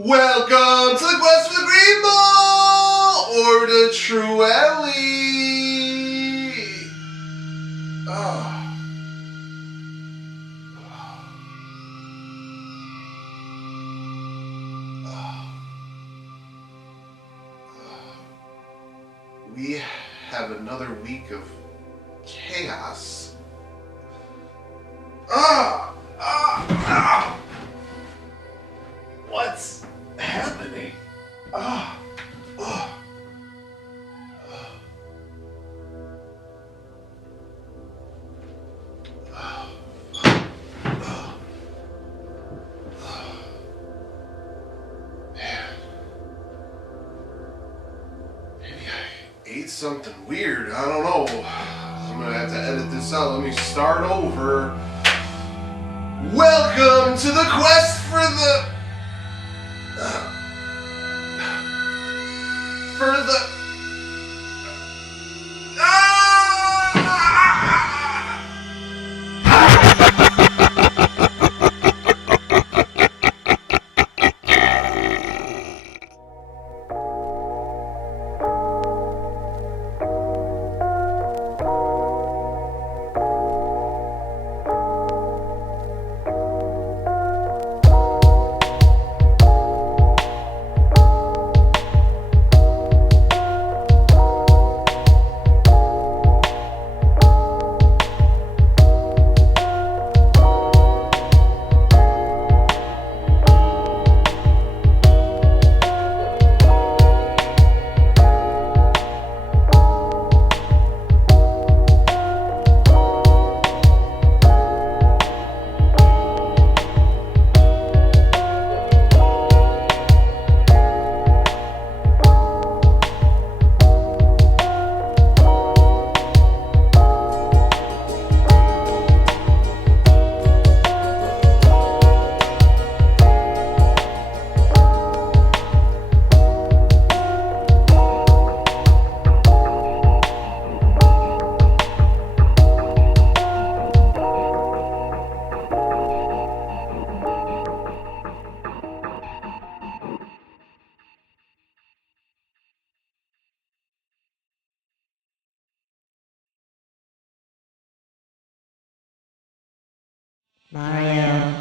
Welcome to the quest for the Green Ball! Òrdugh Truaillidh! We have another week of chaos. What's happening? Ate something weird. I don't know. I'm gonna have to edit this out. Let me start over. Welcome to the quest for the Mario,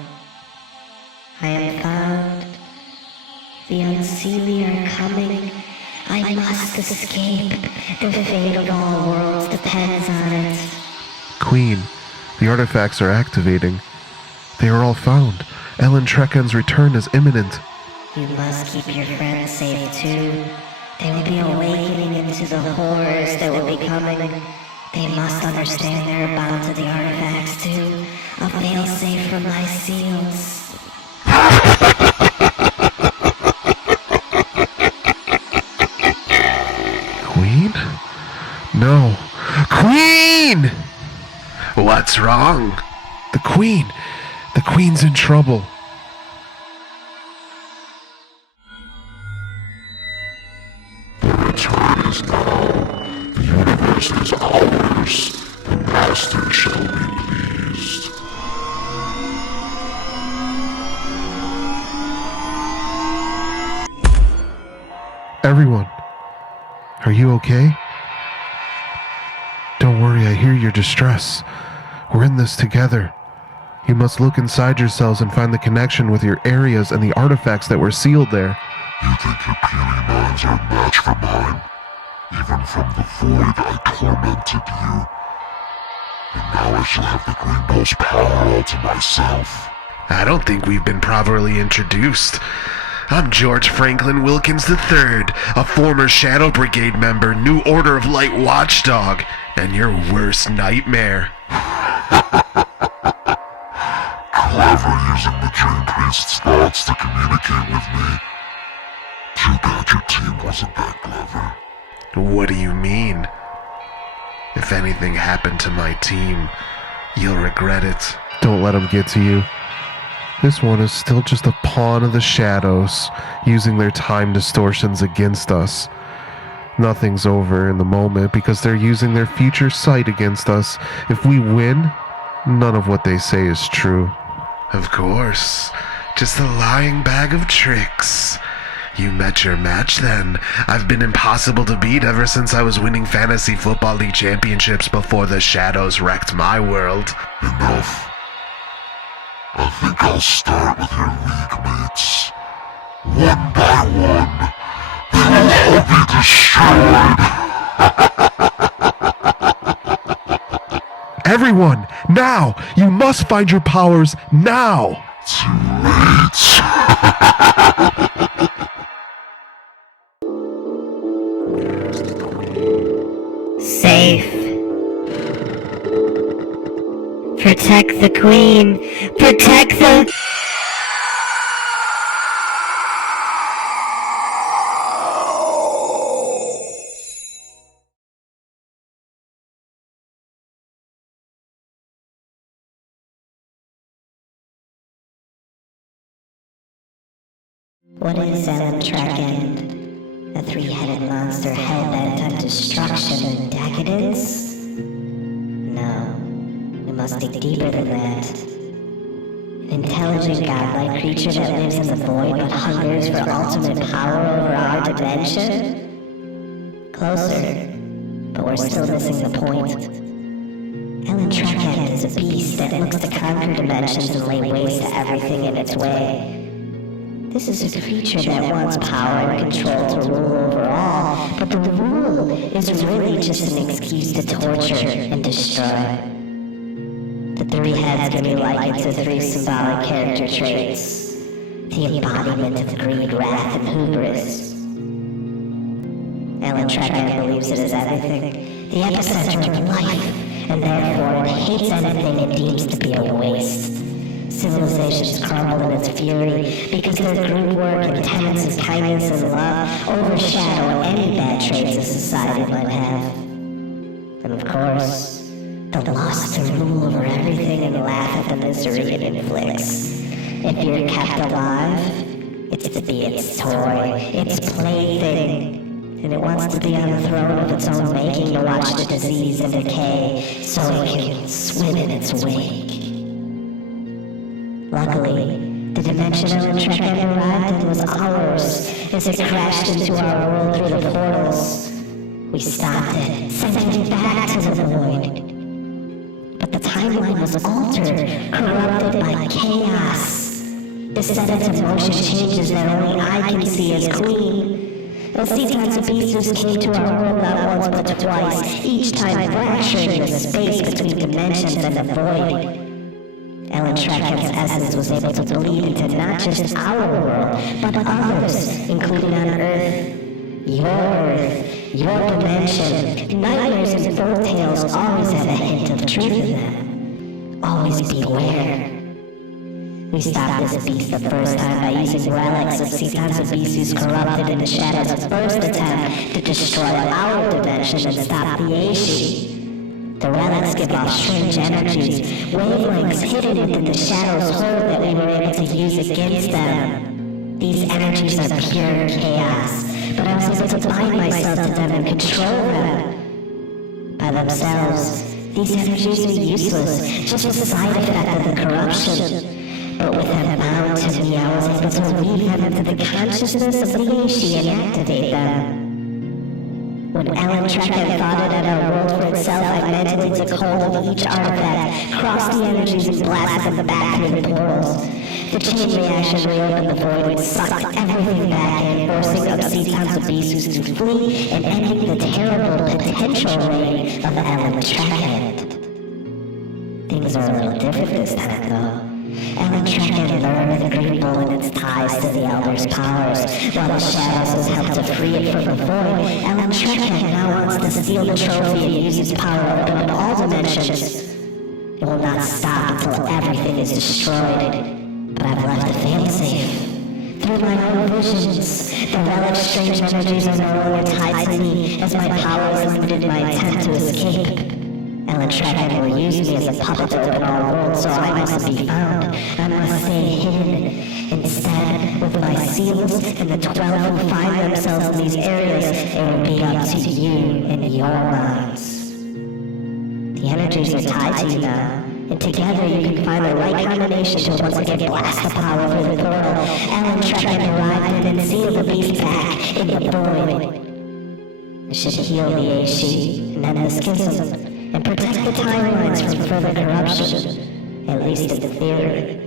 I am found. The Unseelie are coming. I must escape. The fate of all worlds depends on it. Queen, the artifacts are activating. They are all found. Trechend's return is imminent. You must keep your friends safe too. They will be awakening into the horrors that will be coming. They must understand they're bound to the artifacts too. A fail-safe from my seals. Queen? No. Queen! What's wrong? The Queen. The Queen's in trouble. The return is now. The universe is ours. The Master shall be pleased. Everyone, are you okay? Don't worry, I hear your distress. We're in this together. You must look inside yourselves and find the connection with your areas and the artifacts that were sealed there. You think your puny minds are a match for mine? Even from the void I tormented you. And now I shall have the Green Ball's power all to myself. I don't think we've been properly introduced. I'm George Franklin Wilkins III, a former Shadow Brigade member, New Order of Light watchdog, and your worst nightmare. Clever using the Dream Priest's thoughts to communicate with me. Too bad your team wasn't that clever. What do you mean? If anything happened to my team, you'll regret it. Don't let them get to you. This one is still just a pawn of the shadows, using their time distortions against us. Nothing's over in the moment because they're using their future sight against us. If we win, none of what they say is true. Of course. Just a lying bag of tricks. You met your match then. I've been impossible to beat ever since I was winning Fantasy Football League championships before the shadows wrecked my world. Enough. I think I'll start with your league mates. One by one, they will all be destroyed. Everyone, now! You must find your powers now! Too late. Safe. Protect the queen. Protect the... What is Trechend? A three-headed monster hell-bent on destruction and decadence? No, we must dig deeper than that. An intelligent godlike creature that lives in the void but hungers for ultimate power over our dimension? Closer, but we're still missing the point. Trechend is a beast that looks to conquer dimensions and lay waste to everything in its way. This is a creature that wants power and control to rule over all, but the rule is really just an excuse to torture and destroy. The three heads can be likened to three symbolic character traits, the embodiment of greed, wrath, and hubris. Trechend believes it is everything, the epicenter of life, and therefore it hates anything it deems to be a waste. Civilizations crumble in its fury because their group work and tenets of kindness and love overshadow any bad traits a society might have. And of course, the lust to rule over everything and laugh at the misery it inflicts. If you're kept alive, it's to be its toy, its plaything. And it wants to be on the throne of its own making to watch the disease and decay so it can swim in its wake. Luckily, the dimension Trechend arrived in was ours as it crashed into our world through the portals. We stopped it, sending it back to the void. But the timeline was altered, corrupted by chaos. This set into motion changes that only I can see as queen. Those seasons of beasts came to our world not once but twice, each time fracturing the space between dimensions and the void. Trechend's essence was able to bleed into not just our world, but others, including on Earth, your dimension. Nightmares and folk tales always have a hint of truth in them. Always beware. We stopped this beast the first time by using relics of seasons of beasts corrupted in the shadows' first attempt to destroy our dimension and stop the Aishi. The relics give off strange energies, wavelengths hidden within the shadows' hold that we were able to use against them. These energies are pure chaos, but I was able to bind myself to them and control them. By themselves, these energies are useless, just a side effect of the corruption. But with them bound to me, I was able to weave them into the consciousness of the Aishi and activate them. When Trechend thought it had a world for itself, I mentally took hold of each artifact, crossed the energies and blasted them back through the portals. The chain reaction reopened the void and sucked everything back in, forcing seasons of beasts to flee and ending the terrible potential reign of Trechend. Things are a little different this time, though. Trechend learned the green bull and its ties to the Elder's powers, while the shadows has helped to free it from the void. Trechend now wants to steal the trophy and use its power to open up all dimensions. It will not stop until everything is destroyed, but I've left a failsafe. Through my own visions, the relic's strange energies are no longer tied to me, as my powers limited my attempt to escape. Trechend will use me as a puppet to open our world, so I must be found. I must stay hidden. Instead, with my seals and the 12 who find themselves in these areas, it will be up to you and your minds. The energies are tied to you now, And together you can find the right combination to once again blast the power through the portal. Ellen Trechend arrived and sealed the beast back in the void. It should heal the AC and end the schism and protect the timelines from further corruption, at least in theory.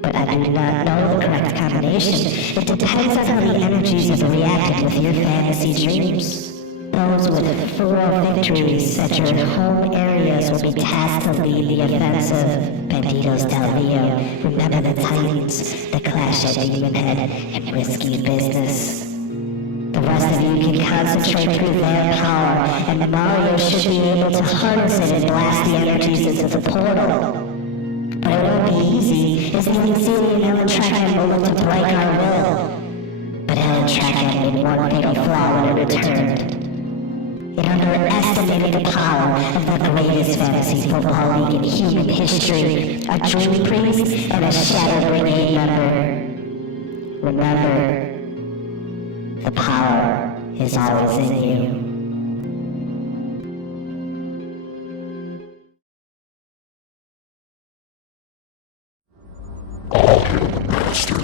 But I do not know the correct combination. It depends on how the energies have reacted with your fantasy dreams. Those with 4 victories at your home areas will be tasked to lead the offensive. Banditos del Rio, remember the Titans, the Clash at Demon Head, and Risky Business. The rest of you can concentrate through their power, and Mario should be able to harness it and blast the energies into the portal. But it won't be easy, as the Unseelie and Ellen Trechend will look to break our will. But Ellen Trechend made one fatal flaw when it returned. It underestimated the power of the greatest fantasy football league in human history, a dream priest and a shadow brigade member. Remember, the power is always in you. All hail the Master.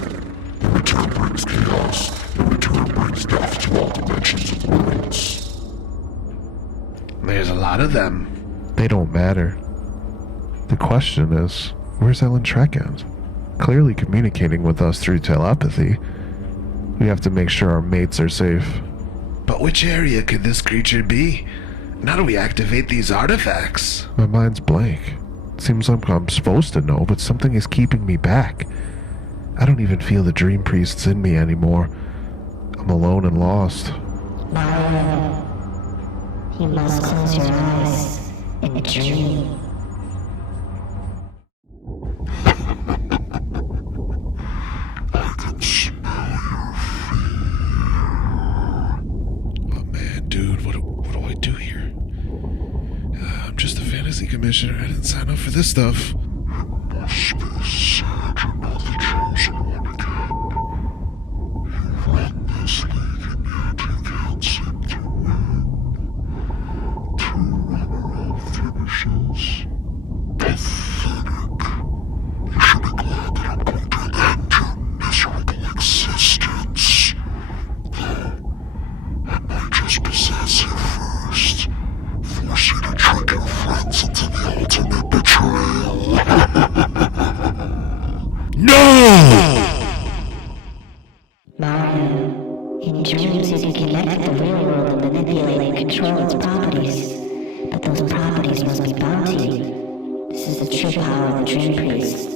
The return brings chaos. The return brings death to all dimensions and worlds. There's a lot of them. They don't matter. The question is, where's Ellen Trechend? Clearly communicating with us through telepathy. We have to make sure our mates are safe. But which area could this creature be? And how do we activate these artifacts? My mind's blank. Seems like I'm supposed to know, but something is keeping me back. I don't even feel the dream priests in me anymore. I'm alone and lost. Mario, you must close your eyes and dream. I can smell your fear. Oh man, dude, what do I do here? I'm just a fantasy commissioner. I didn't sign up for this stuff. It must be said you're not the chosen one again. You run this league and yet you can't seem to win. 2 runner-up finishes. Pathetic. You should be glad that I'm going to end your miserable existence. Though, I might just possess you first. Force you to trick your friends into the ultimate betrayal. No! Mario, in dreams you can connect with the real world and manipulate and control its properties. But those properties must be bound to you. This is the true power of the Dream Priest.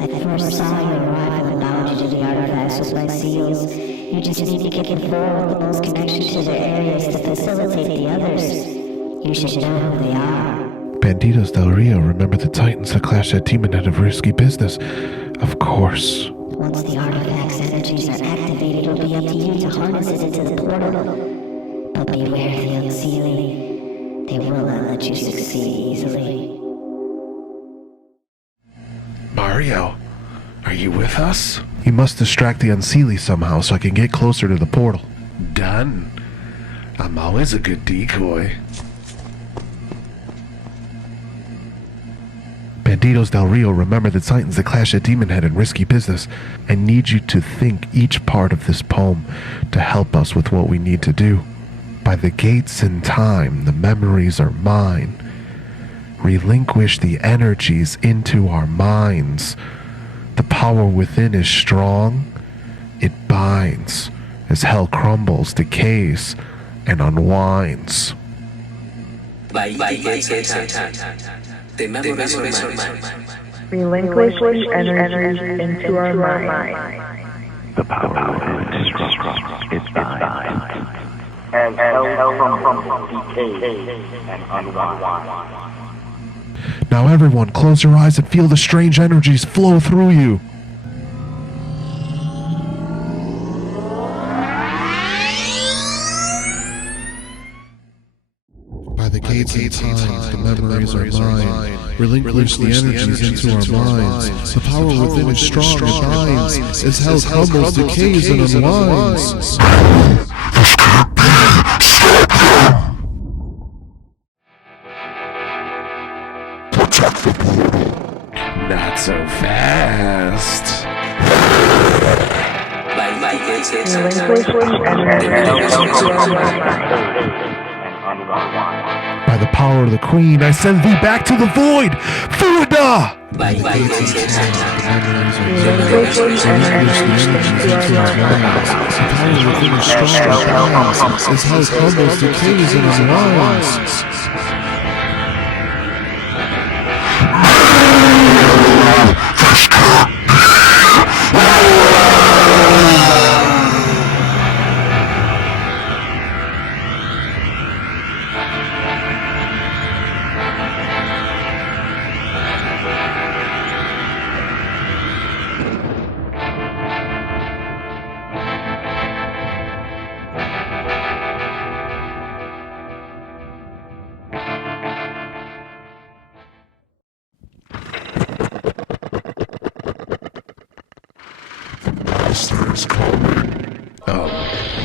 I first saw your arrival and bound you to the artifacts with my seals. You just need to get the 4 with the most connection to their areas to facilitate the others. You should know who they are. Banditos del Rio, remember the Titans, the Clash at Demon Head of Risky Business. Of course. Once the artifact's energies are activated, it'll be up to you to harness it into the portal. But beware the Unseelie. They will not let you succeed easily. Mario, are you with us? You must distract the Unseelie somehow so I can get closer to the portal. Done. I'm always a good decoy. Banditos del Rio, remember the Titans, the Clash at Demon Head, and Risky Business. I need you to think each part of this poem to help us with what we need to do. By the gates in time, the memories are mine. Relinquish the energies into our minds. The power within is strong. It binds as hell crumbles, decays, and unwinds. By gates in time, the memories are mine. Relinquish the energies into our mind. The power within is strong. It binds. As hell crumbles, decays, and unwinds. Now everyone, close your eyes and feel the strange energies flow through you. By the gates and times, the memories are mine. Relinquish the energies into our minds. The power within is strong and binds, as hell crumbles, decays, and unwinds. This can't be! Stop him! Protect the portal. Not so fast. Relinquish energy into our mind. By the power of the Queen, I send thee back to the void! Fuada! Relinquish energy into our mind. Power within a strong minds is how it crumbles, decays, and unwinds.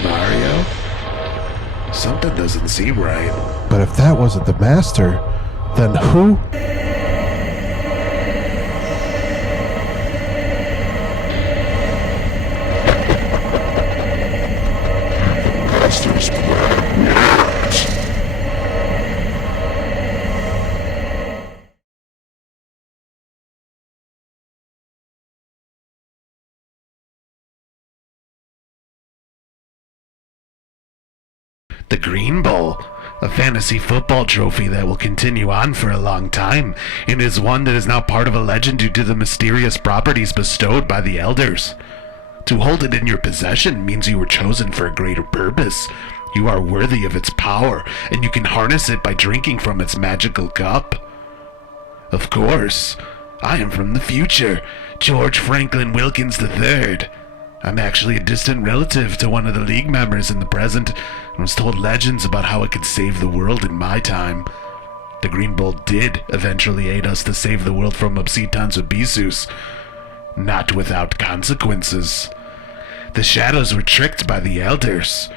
Mario? Something doesn't seem right. But if that wasn't the Master, then who? Master's plan. The Green Bowl, a fantasy football trophy that will continue on for a long time, and is one that is now part of a legend due to the mysterious properties bestowed by the elders. To hold it in your possession means you were chosen for a greater purpose. You are worthy of its power, and you can harness it by drinking from its magical cup. Of course, I am from the future, George Franklin Wilkins III. I'm actually a distant relative to one of the League members in the present, and was told legends about how it could save the world in my time. The Green Bowl did eventually aid us to save the world from Obsidian's Abysus, not without consequences. The shadows were tricked by the elders.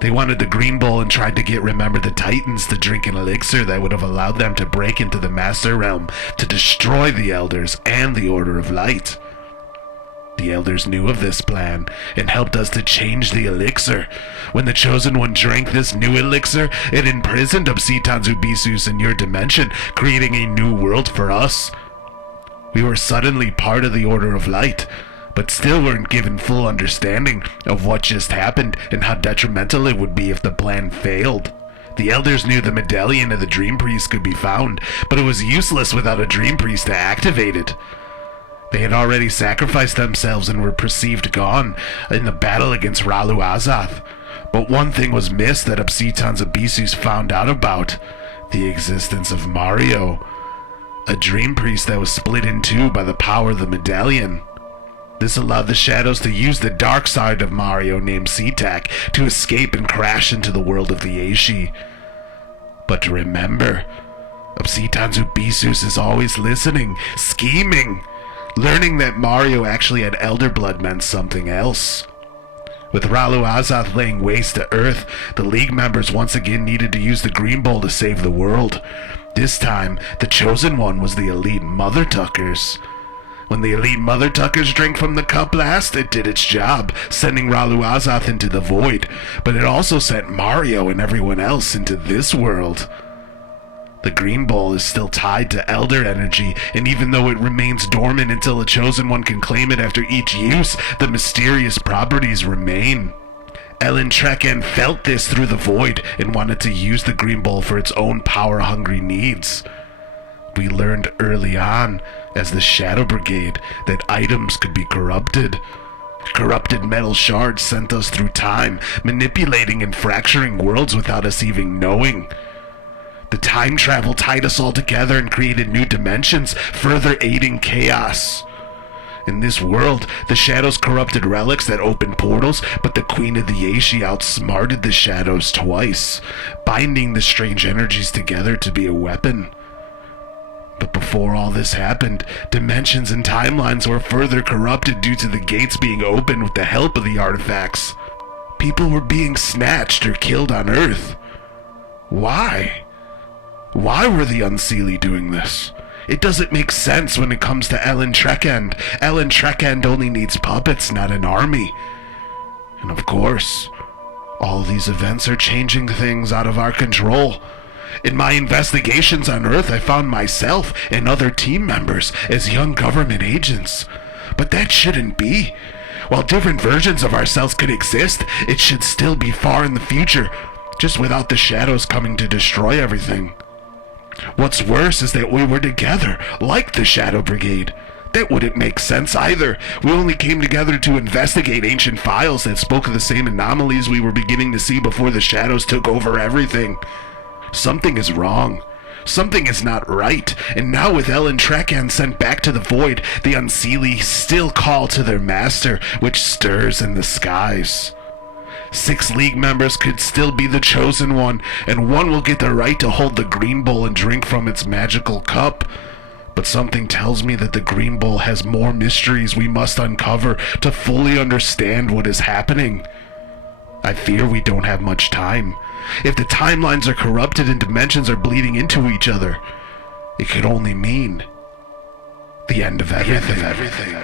They wanted the Green Bowl and tried to get Remember the Titans to drink an elixir that would have allowed them to break into the Master Realm to destroy the elders and the Order of Light. The elders knew of this plan and helped us to change the elixir. When the Chosen One drank this new elixir, it imprisoned Obsidian's Abysus in your dimension, creating a new world for us. We were suddenly part of the Order of Light, but still weren't given full understanding of what just happened and how detrimental it would be if the plan failed. The elders knew the medallion of the Dream Priest could be found, but it was useless without a Dream Priest to activate it. They had already sacrificed themselves and were perceived gone in the battle against Ralu Azath. But one thing was missed that Obsidian's Abysus found out about: the existence of Mario, a Dream Priest that was split in two by the power of the medallion. This allowed the shadows to use the dark side of Mario named Seelie to escape and crash into the world of the Aishi. But remember, Obsidian's Abysus is always listening, scheming. Learning that Mario actually had Elder Blood meant something else. With Ralu Azath laying waste to Earth, the League members once again needed to use the Green Bowl to save the world. This time, the Chosen One was the Elite Mother Tuckers. When the Elite Mother Tuckers drank from the cup last, it did its job, sending Ralu Azath into the void, but it also sent Mario and everyone else into this world. The Green Bowl is still tied to Elder energy, and even though it remains dormant until a Chosen One can claim it after each use, the mysterious properties remain. Ellen Trechend felt this through the void and wanted to use the Green Bowl for its own power-hungry needs. We learned early on, as the Shadow Brigade, that items could be corrupted. Corrupted metal shards sent us through time, manipulating and fracturing worlds without us even knowing. The time travel tied us all together and created new dimensions, further aiding chaos. In this world, the shadows corrupted relics that opened portals, but the Queen of the Aishi outsmarted the shadows twice, binding the strange energies together to be a weapon. But before all this happened, dimensions and timelines were further corrupted due to the gates being opened with the help of the artifacts. People were being snatched or killed on Earth. Why? Why were the Unseelie doing this? It doesn't make sense when it comes to Ellen Trechend. Ellen Trechend only needs puppets, not an army. And of course, all these events are changing things out of our control. In my investigations on Earth, I found myself and other team members as young government agents. But that shouldn't be. While different versions of ourselves could exist, it should still be far in the future, just without the shadows coming to destroy everything. What's worse is that we were together, like the Shadow Brigade. That wouldn't make sense either. We only came together to investigate ancient files that spoke of the same anomalies we were beginning to see before the shadows took over everything. Something is wrong. Something is not right. And now with Ellen Trechend sent back to the void, the Unseelie still call to their master, which stirs in the skies. 6 League members could still be the chosen one, and one will get the right to hold the green bowl and drink from its magical cup. But something tells me that the green bowl has more mysteries we must uncover to fully understand what is happening. I fear we don't have much time. If the timelines are corrupted and dimensions are bleeding into each other, it could only mean the end of everything.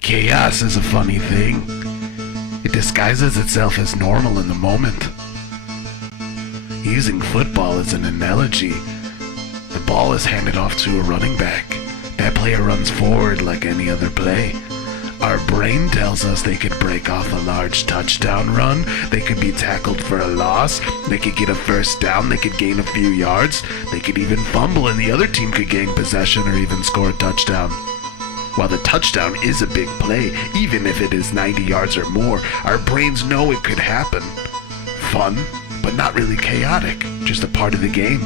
Chaos is a funny thing. It disguises itself as normal in the moment. Using football as an analogy, the ball is handed off to a running back. That player runs forward like any other play. Our brain tells us they could break off a large touchdown run, they could be tackled for a loss, they could get a first down, they could gain a few yards, they could even fumble and the other team could gain possession or even score a touchdown. While the touchdown is a big play, even if it is 90 yards or more, our brains know it could happen. Fun, but not really chaotic, just a part of the game.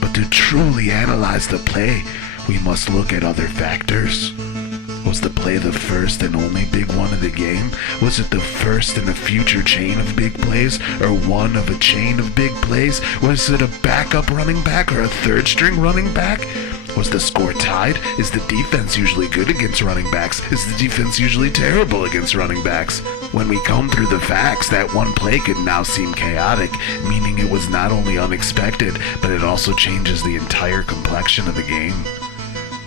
But to truly analyze the play, we must look at other factors. Was the play the first and only big one of the game? Was it the first in a future chain of big plays, or one of a chain of big plays? Was it a backup running back or a third string running back? Was the score tied? Is the defense usually good against running backs? Is the defense usually terrible against running backs? When we comb through the facts, that one play could now seem chaotic, meaning it was not only unexpected, but it also changes the entire complexion of the game.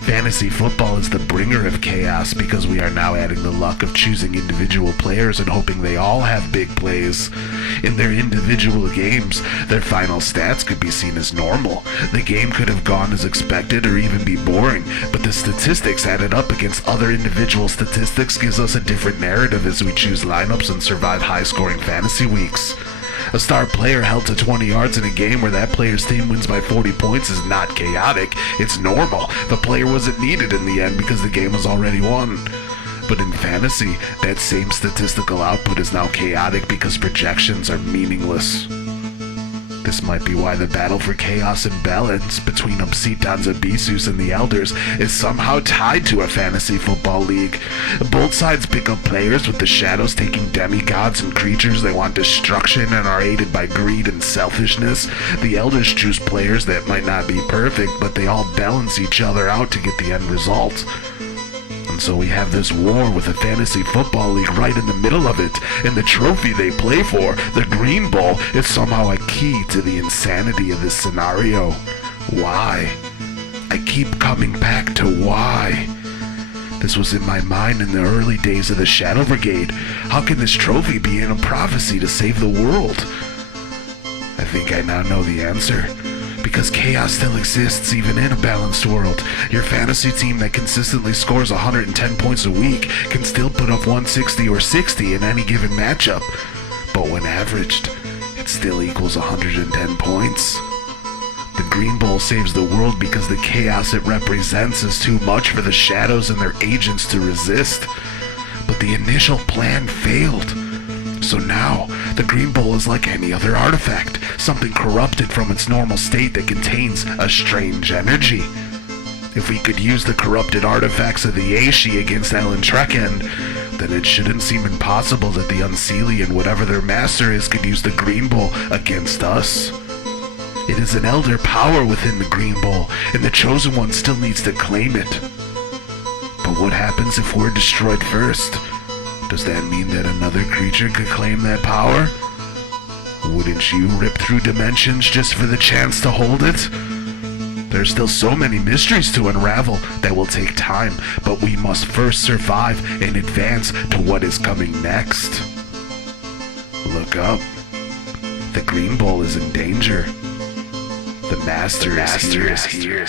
Fantasy football is the bringer of chaos because we are now adding the luck of choosing individual players and hoping they all have big plays. In their individual games, their final stats could be seen as normal. The game could have gone as expected or even be boring, but the statistics added up against other individual statistics gives us a different narrative as we choose lineups and survive high-scoring fantasy weeks. A star player held to 20 yards in a game where that player's team wins by 40 points is not chaotic, it's normal. The player wasn't needed in the end because the game was already won. But in fantasy, that same statistical output is now chaotic because projections are meaningless. This might be why the battle for chaos and balance between Obsidians Abyssus and the Elders is somehow tied to a fantasy football league. Both sides pick up players with the shadows taking demigods and creatures that want destruction and are aided by greed and selfishness. The Elders choose players that might not be perfect, but they all balance each other out to get the end result. And so we have this war with a fantasy football league right in the middle of it, and the trophy they play for, the Green Bowl, is somehow a key to the insanity of this scenario. Why? I keep coming back to why. This was in my mind in the early days of the Shadow Brigade. How can this trophy be in a prophecy to save the world? I think I now know the answer. Because chaos still exists even in a balanced world. Your fantasy team that consistently scores 110 points a week can still put up 160 or 60 in any given matchup. But when averaged, it still equals 110 points. The Green Bowl saves the world because the chaos it represents is too much for the shadows and their agents to resist. But the initial plan failed. So now, the Green Bowl is like any other artifact, something corrupted from its normal state that contains a strange energy. If we could use the corrupted artifacts of the Aishi against Ellen Trechend, then it shouldn't seem impossible that the Unseelie and whatever their master is could use the Green Bowl against us. It is an elder power within the Green Bowl, and the Chosen One still needs to claim it. But what happens if we're destroyed first? Does that mean that another creature could claim that power? Wouldn't you rip through dimensions just for the chance to hold it? There's still so many mysteries to unravel that will take time, but we must first survive and advance to what is coming next. Look up. The green ball is in danger. The master is here.